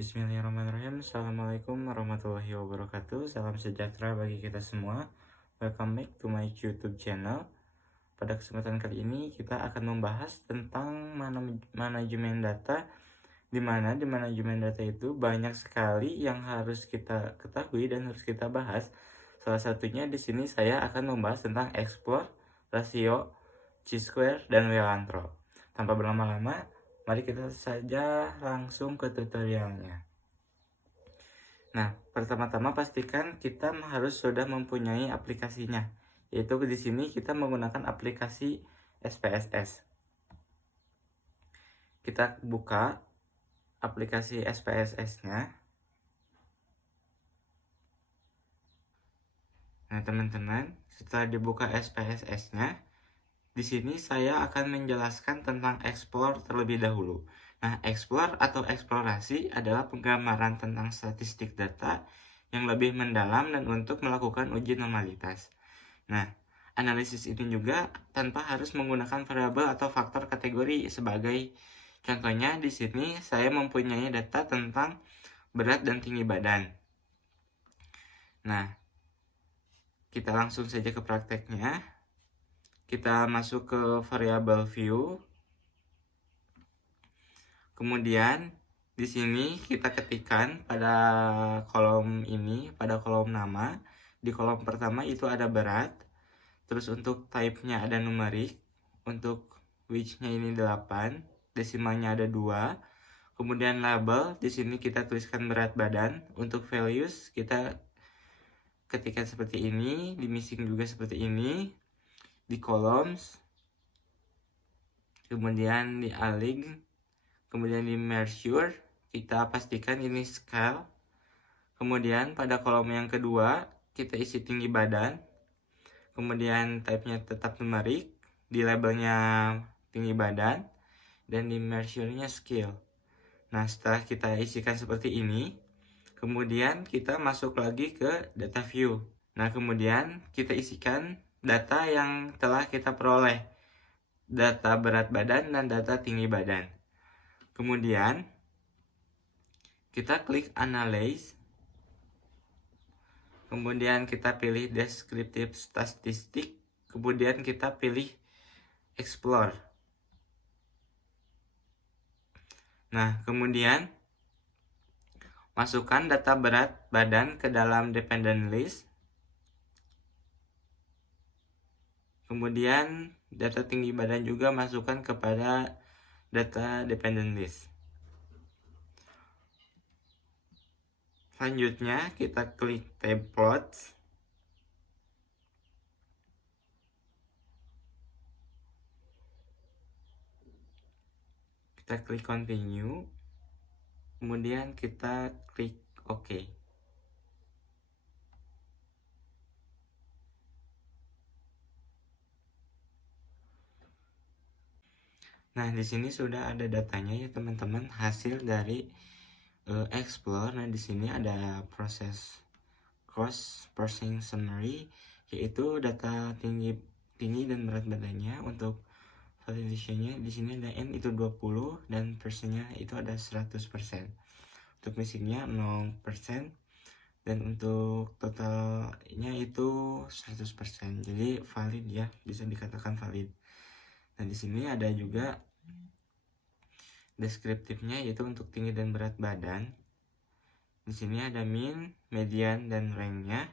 Bismillahirrahmanirrahim. Assalamualaikum warahmatullahi wabarakatuh. Salam sejahtera bagi kita semua. Welcome back to my YouTube channel. Pada kesempatan kali ini kita akan membahas tentang manajemen data, di mana di manajemen data itu banyak sekali yang harus kita ketahui dan harus kita bahas. Salah satunya di sini saya akan membahas tentang explore, rasio, chi-square, dan Weyl-Antrop. Tanpa berlama-lama, mari kita saja langsung ke tutorialnya. Nah, pertama-tama pastikan kita harus sudah mempunyai aplikasinya. Yaitu di sini kita menggunakan aplikasi SPSS. Kita buka aplikasi SPSS-nya. Nah, teman-teman, setelah dibuka SPSS-nya, di sini saya akan menjelaskan tentang explore terlebih dahulu. Nah, explore atau eksplorasi adalah penggambaran tentang statistik data yang lebih mendalam dan untuk melakukan uji normalitas. Nah, analisis ini juga tanpa harus menggunakan variabel atau faktor kategori sebagai contohnya di sini saya mempunyai data tentang berat dan tinggi badan. Nah, kita langsung saja ke prakteknya. Kita masuk ke variabel view. Kemudian di sini kita ketikkan pada kolom ini, pada kolom nama. Di kolom pertama itu ada berat. Terus untuk type-nya ada numerik. Untuk which-nya ini 8, desimalnya ada 2. Kemudian label, di sini kita tuliskan berat badan. Untuk values kita ketikkan seperti ini, di missing juga seperti ini. Di columns, kemudian di align, kemudian di measure, kita pastikan ini scale. Kemudian pada kolom yang kedua, kita isi tinggi badan. Kemudian type-nya tetap numerik, di labelnya tinggi badan, dan di measure-nya scale. Nah, setelah kita isikan seperti ini, kemudian kita masuk lagi ke data view. Nah, kemudian kita isikan data yang telah kita peroleh, data berat badan dan data tinggi badan. Kemudian kita klik analyze, kemudian kita pilih descriptive statistik, kemudian kita pilih explore. Nah, kemudian masukkan data berat badan ke dalam dependent list. Kemudian data tinggi badan juga masukkan kepada data dependent list. Selanjutnya kita klik tab plots. Kita klik continue. Kemudian kita klik OK. Nah, di sini sudah ada datanya ya teman-teman, hasil dari explore. Nah, di sini ada proses cross parsing summary, yaitu data tinggi dan berat badannya. Untuk validation-nya di sini ada n itu 20 dan persennya itu ada 100%. Untuk missing-nya 0%. Dan untuk totalnya itu 100%. Jadi valid ya, bisa dikatakan valid. Nah, di sini ada juga deskriptifnya, yaitu untuk tinggi dan berat badan. Di sini ada min, median, dan rank-nya.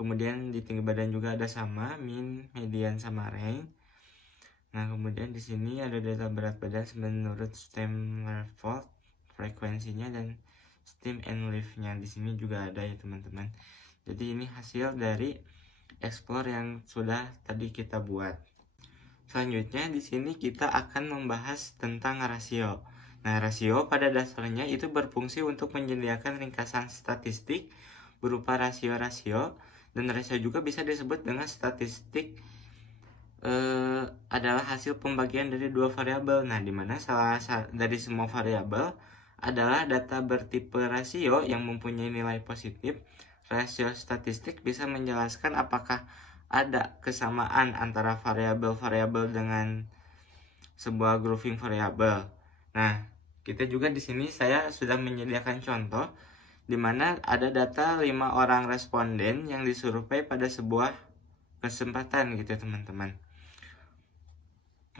Kemudian di tinggi badan juga ada sama, min, median, sama rank. Nah, kemudian di sini ada data berat badan menurut stem level, frekuensinya, dan stem and lift-nya. Di sini juga ada ya teman-teman. Jadi ini hasil dari explore yang sudah tadi kita buat. Selanjutnya di sini kita akan membahas tentang rasio. Nah, rasio pada dasarnya itu berfungsi untuk menyediakan ringkasan statistik berupa rasio-rasio, dan rasio juga bisa disebut dengan statistik adalah hasil pembagian dari dua variabel. Nah, dimana salah dari semua variabel adalah data bertipe rasio yang mempunyai nilai positif. Rasio statistik bisa menjelaskan apakah ada kesamaan antara variabel-variabel dengan sebuah grouping variabel. Nah, kita juga di sini saya sudah menyediakan contoh di mana ada data 5 orang responden yang disurvei pada sebuah kesempatan gitu teman-teman.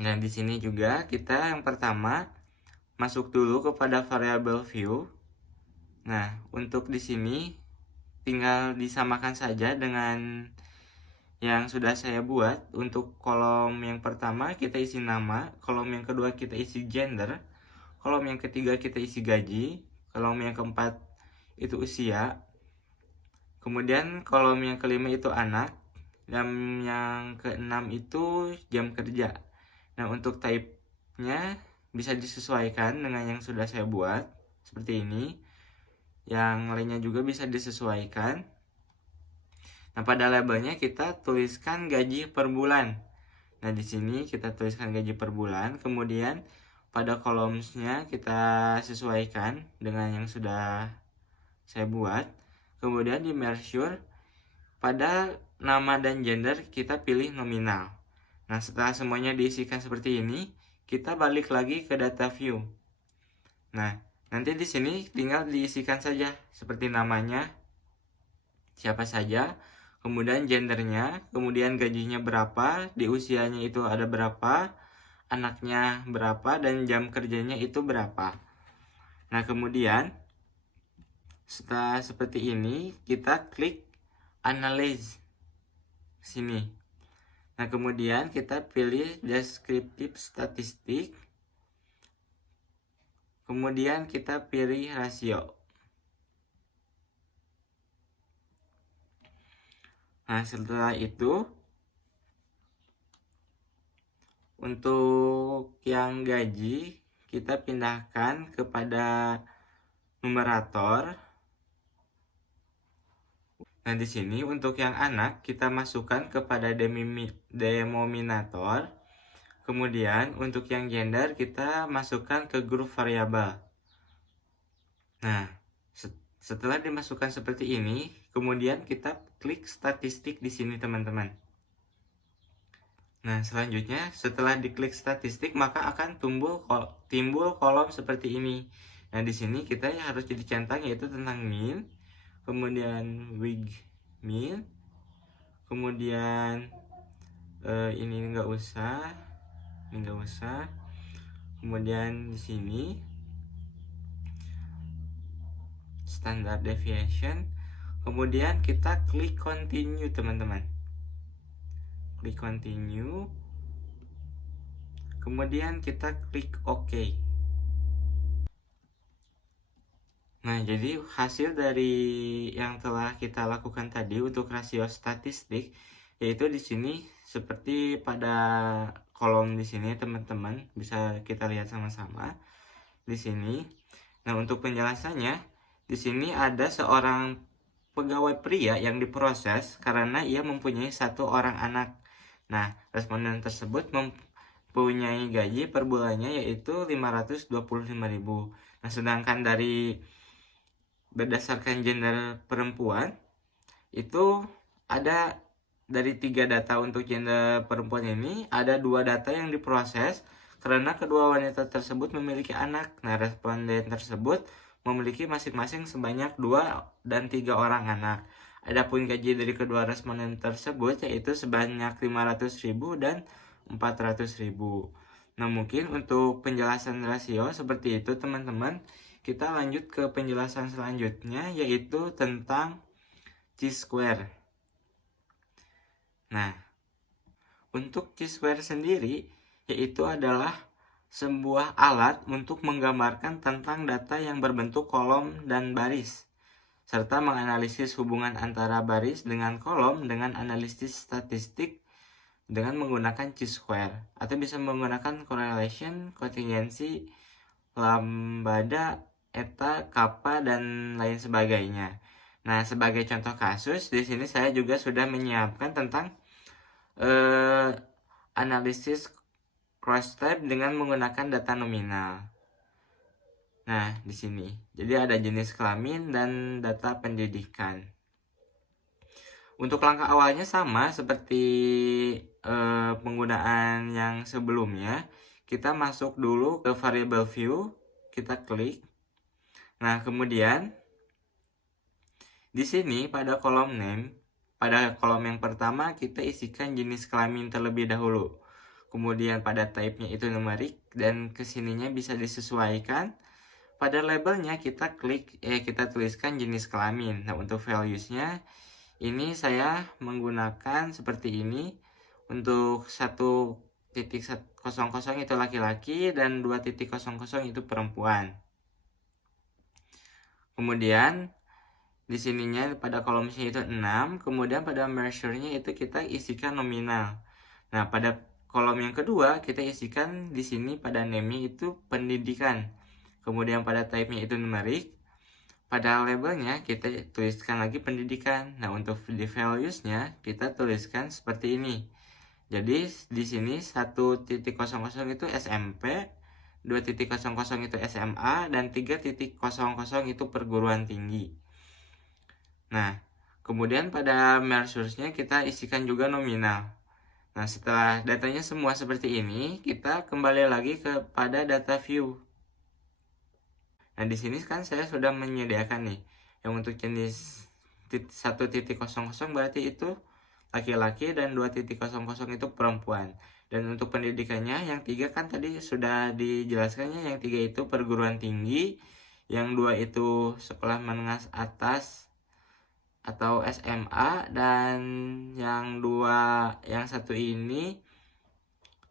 Nah, di sini juga kita yang pertama masuk dulu kepada variabel view. Nah, untuk di sini tinggal disamakan saja dengan yang sudah saya buat. Untuk kolom yang pertama kita isi nama, kolom yang kedua kita isi gender, kolom yang ketiga kita isi gaji, kolom yang keempat itu usia, kemudian kolom yang kelima itu anak, dan yang keenam itu jam kerja. Nah, untuk type-nya bisa disesuaikan dengan yang sudah saya buat seperti ini. Yang lainnya juga bisa disesuaikan. Nah, pada labelnya kita tuliskan gaji per bulan. Nah, di sini kita tuliskan gaji per bulan. Kemudian pada kolomnya kita sesuaikan dengan yang sudah saya buat. Kemudian di measure pada nama dan gender kita pilih nominal. Nah, setelah semuanya diisikan seperti ini, kita balik lagi ke data view. Nah, nanti di sini tinggal diisikan saja seperti namanya, siapa saja, kemudian gendernya, kemudian gajinya berapa, di usianya itu ada berapa, anaknya berapa, dan jam kerjanya itu berapa. Nah, kemudian setelah seperti ini, kita klik analyze sini. Nah, kemudian kita pilih descriptive statistik. Kemudian kita pilih rasio. Nah, setelah itu untuk yang gaji kita pindahkan kepada numerator. Nah, di sini untuk yang anak kita masukkan kepada denominator. Kemudian untuk yang gender kita masukkan ke grup variabel. Nah, setelah dimasukkan seperti ini, kemudian kita klik statistik di sini teman-teman. Nah, selanjutnya setelah diklik statistik maka akan timbul kolom seperti ini. Nah, di sini kita harus dicentang yaitu tentang mean, kemudian week mean, kemudian ini nggak usah, kemudian di sini standard deviation, kemudian kita klik continue teman-teman, klik continue, kemudian kita klik OK. Nah, jadi hasil dari yang telah kita lakukan tadi untuk rasio statistik yaitu di sini seperti pada kolom di sini teman-teman, bisa kita lihat sama-sama di sini. Nah, untuk penjelasannya di sini ada seorang pegawai pria yang diproses karena ia mempunyai 1 orang anak. Nah, responden tersebut mempunyai gaji per bulannya yaitu 525.000. Nah, sedangkan dari berdasarkan gender perempuan itu ada dari 3 data untuk gender perempuan ini, ada 2 data yang diproses karena kedua wanita tersebut memiliki anak. Nah, responden tersebut memiliki masing-masing sebanyak 2 dan 3 orang anak. Adapun gaji dari kedua responden tersebut yaitu sebanyak 500.000 dan 400.000. Nah, mungkin untuk penjelasan rasio seperti itu teman-teman. Kita lanjut ke penjelasan selanjutnya yaitu tentang chi-square. Nah, untuk chi-square sendiri yaitu adalah sebuah alat untuk menggambarkan tentang data yang berbentuk kolom dan baris, serta menganalisis hubungan antara baris dengan kolom dengan analisis statistik dengan menggunakan chi-square, atau bisa menggunakan correlation, kontingensi, lambda, eta, kappa, dan lain sebagainya. Nah, sebagai contoh kasus, di sini saya juga sudah menyiapkan tentang analisis cross-type dengan menggunakan data nominal. Nah, di sini. Jadi ada jenis kelamin dan data pendidikan. Untuk langkah awalnya sama seperti penggunaan yang sebelumnya. Kita masuk dulu ke variable view. kita klik. Nah, kemudian di sini pada kolom name, pada kolom yang pertama kita isikan jenis kelamin terlebih dahulu. Kemudian pada type-nya itu numerik dan kesininya bisa disesuaikan. Pada labelnya kita kita tuliskan jenis kelamin. Nah, untuk values-nya ini saya menggunakan seperti ini. Untuk 1.00 itu laki-laki dan 2.00 itu perempuan. Kemudian di sininya pada kolomnya itu 6, kemudian pada measure-nya itu kita isikan nominal. Nah, pada kolom yang kedua kita isikan di sini pada name-nya itu pendidikan. Kemudian pada type-nya itu numerik. Pada labelnya kita tuliskan lagi pendidikan. Nah, untuk di values-nya kita tuliskan seperti ini. Jadi di sini 1.00 itu SMP, 2.00 itu SMA, dan 3.00 itu perguruan tinggi. Nah, kemudian pada measures-nya kita isikan juga nominal. Nah, setelah datanya semua seperti ini, kita kembali lagi kepada data view. Nah, di sini kan saya sudah menyediakan nih yang untuk jenis 1.00 berarti itu laki-laki dan 2.00 itu perempuan. Dan untuk pendidikannya yang 3 kan tadi sudah dijelaskannya, yang 3 itu perguruan tinggi, yang 2 itu sekolah menengah atas atau SMA, dan yang 1 ini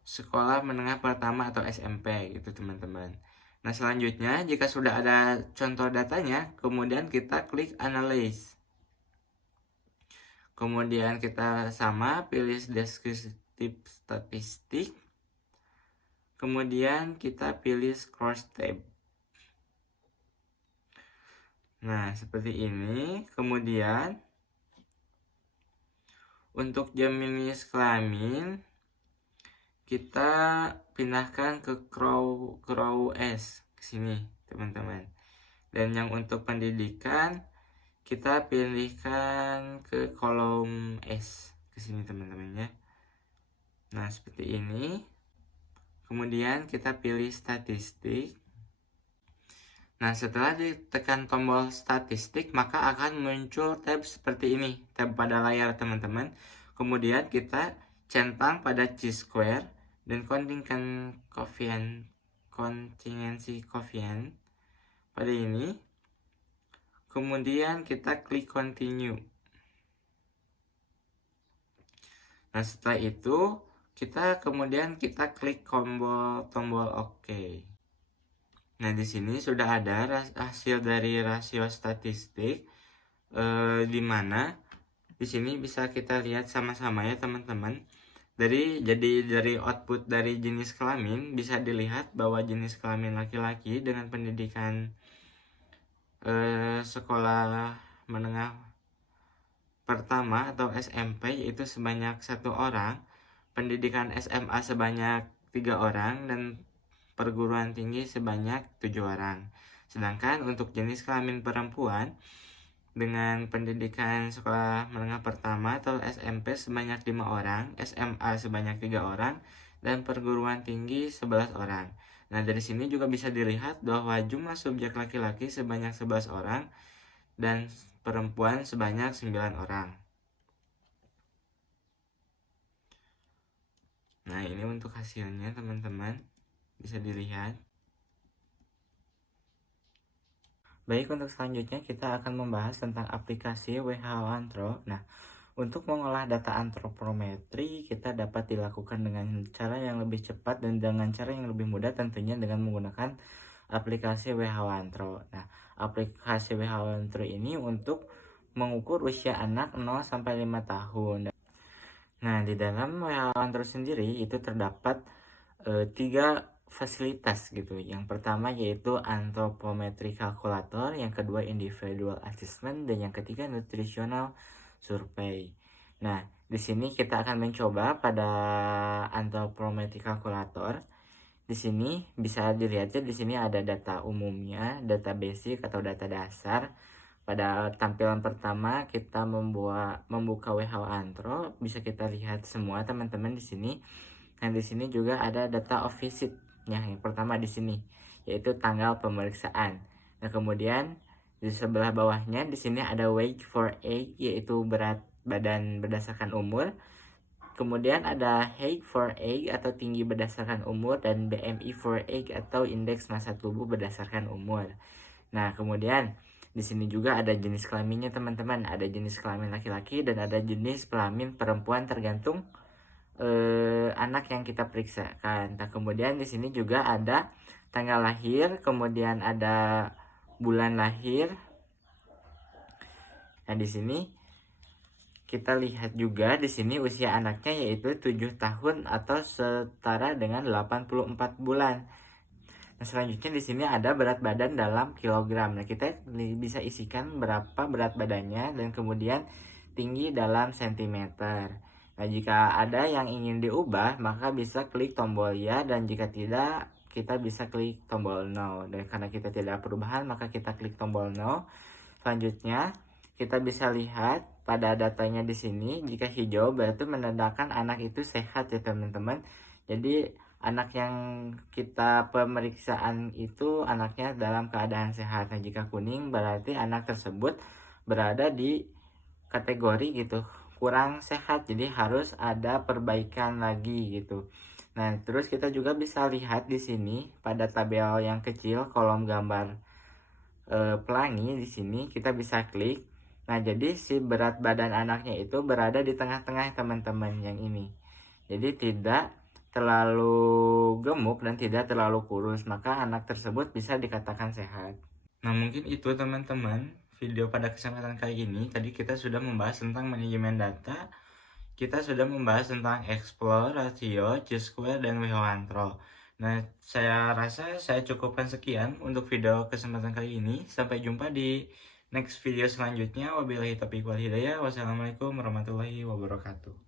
sekolah menengah pertama atau SMP gitu teman-teman. Nah, selanjutnya jika sudah ada contoh datanya, kemudian kita klik analyze. Kemudian kita pilih deskriptif statistik. Kemudian kita pilih scroll tab. Nah, seperti ini. Kemudian untuk jenis kelamin kita pindahkan ke row S ke sini, teman-teman. Dan yang untuk pendidikan kita pilihkan ke kolom S ke sini, teman-teman ya. Nah, seperti ini. Kemudian kita pilih statistik. Nah, setelah ditekan tombol statistik, maka akan muncul tab seperti ini, tab pada layar teman-teman. Kemudian kita centang pada chi-square dan contingency coefficient pada ini. Kemudian kita klik continue. Nah, setelah itu kita klik tombol OK. Nah, di sini sudah ada hasil dari rasio statistik, di mana di sini bisa kita lihat sama-sama ya teman-teman. Jadi dari output dari jenis kelamin bisa dilihat bahwa jenis kelamin laki-laki dengan pendidikan sekolah menengah pertama atau SMP yaitu sebanyak 1 orang, pendidikan SMA sebanyak 3 orang, dan perguruan tinggi sebanyak 7 orang. Sedangkan untuk jenis kelamin perempuan dengan pendidikan sekolah menengah pertama atau SMP sebanyak 5 orang, SMA sebanyak 3 orang, dan perguruan tinggi 11 orang. Nah, dari sini juga bisa dilihat bahwa jumlah subjek laki-laki sebanyak 11 orang dan perempuan sebanyak 9 orang. Nah, ini untuk hasilnya teman-teman, bisa dilihat. Baik, untuk selanjutnya kita akan membahas tentang aplikasi WHO Antro. Nah, untuk mengolah data antropometri kita dapat dilakukan dengan cara yang lebih cepat dan dengan cara yang lebih mudah, tentunya dengan menggunakan aplikasi WHO Antro. Nah, aplikasi WHO Antro ini untuk mengukur usia anak 0 sampai 5 tahun. Nah, di dalam WHO Antro sendiri itu terdapat 3 fasilitas gitu. Yang pertama yaitu anthropometry calculator, yang kedua individual assessment, dan yang ketiga nutritional survey. Nah, di sini kita akan mencoba pada anthropometry calculator. Di sini bisa dilihat ya, di sini ada data umumnya, data basic atau data dasar. Pada tampilan pertama kita membuka WHO Antro, bisa kita lihat semua teman-teman di sini. Nah, di sini juga ada data of visit. Yang pertama di sini yaitu tanggal pemeriksaan. Nah, kemudian di sebelah bawahnya di sini ada weight for age, yaitu berat badan berdasarkan umur. Kemudian ada height for age atau tinggi berdasarkan umur, dan BMI for age atau indeks massa tubuh berdasarkan umur. Nah, kemudian di sini juga ada jenis kelaminnya teman-teman. Ada jenis kelamin laki-laki dan ada jenis kelamin perempuan tergantung anak yang kita periksakan. Nah, kemudian di sini juga ada tanggal lahir, kemudian ada bulan lahir. Nah, di sini kita lihat juga di sini usia anaknya yaitu 7 tahun atau setara dengan 84 bulan. Nah, selanjutnya di sini ada berat badan dalam kilogram. Nah, kita bisa isikan berapa berat badannya dan kemudian tinggi dalam sentimeter. Nah, jika ada yang ingin diubah, maka bisa klik tombol ya, dan jika tidak, kita bisa klik tombol no. Dan karena kita tidak perubahan, maka kita klik tombol no. Selanjutnya, kita bisa lihat pada datanya di sini, jika hijau berarti menandakan anak itu sehat ya teman-teman. Jadi anak yang kita pemeriksaan itu anaknya dalam keadaan sehat. Nah, jika kuning berarti anak tersebut berada di kategori gitu kurang sehat, jadi harus ada perbaikan lagi gitu. Nah, terus kita juga bisa lihat di sini pada tabel yang kecil kolom gambar pelangi di sini kita bisa klik. Nah, jadi si berat badan anaknya itu berada di tengah-tengah teman-teman yang ini. Jadi tidak terlalu gemuk dan tidak terlalu kurus, maka anak tersebut bisa dikatakan sehat. Nah, mungkin itu teman-teman video pada kesempatan kali ini. Tadi kita sudah membahas tentang manajemen data, kita sudah membahas tentang explore, rasio, chi-square, dan Wheel-Control. Nah, saya rasa saya cukupkan sekian untuk video kesempatan kali ini. Sampai jumpa di next video selanjutnya. Wabillahi taufiq wal hidayah. Wassalamualaikum warahmatullahi wabarakatuh.